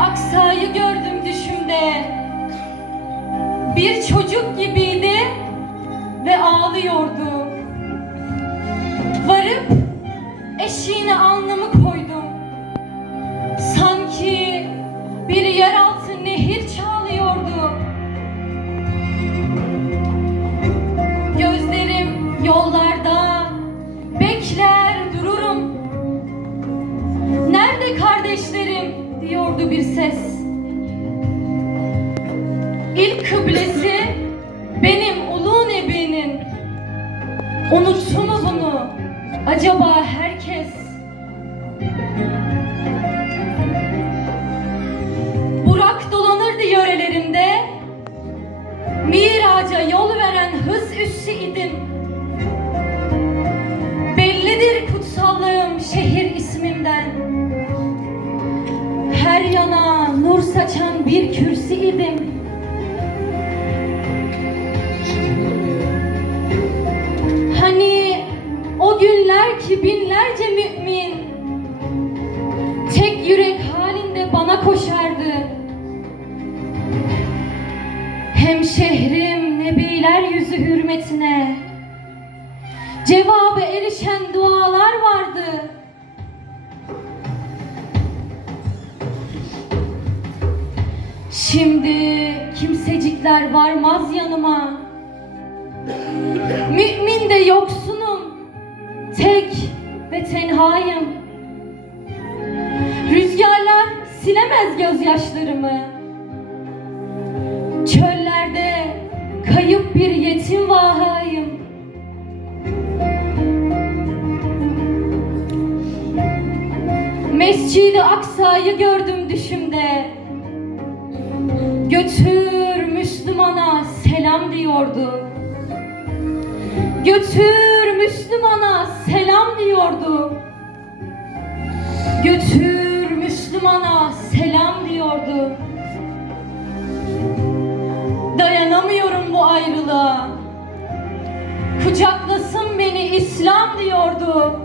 Aksa'yı gördüm düşümde. Bir çocuk gibiydi ve ağlıyordu. Varıp eşiğine alnımı koydum. Sanki bir yeraltı nehir çağlıyordu. Gözlerim yollarda diyordu bir ses. İlk kıblesi benim ulu nebinin. Unuttu mu bunu acaba herkes? Burak dolanırdı yörelerimde. Miraca yol veren hız üssü idim. Bellidir kutsallığım şehir ismimden. Her yana nur saçan bir kürsü idim. Hani o günler ki binlerce mümin tek yürek halinde bana koşardı. Hem şehrim nebiler yüzü hürmetine cevabı erişen dualar vardı. Şimdi kimsecikler varmaz yanıma. Mümin de yoksunum, tek ve tenhayım. Rüzgarlar silemez gözyaşlarımı. Çöllerde kayıp bir yetim vahayım. Mescid-i Aksa'yı gördüm düşümde. Götür Müslümana selam diyordu. Götür Müslümana selam diyordu. Götür Müslümana selam diyordu. Dayanamıyorum bu ayrılığa. Kucaklasın beni İslam diyordu.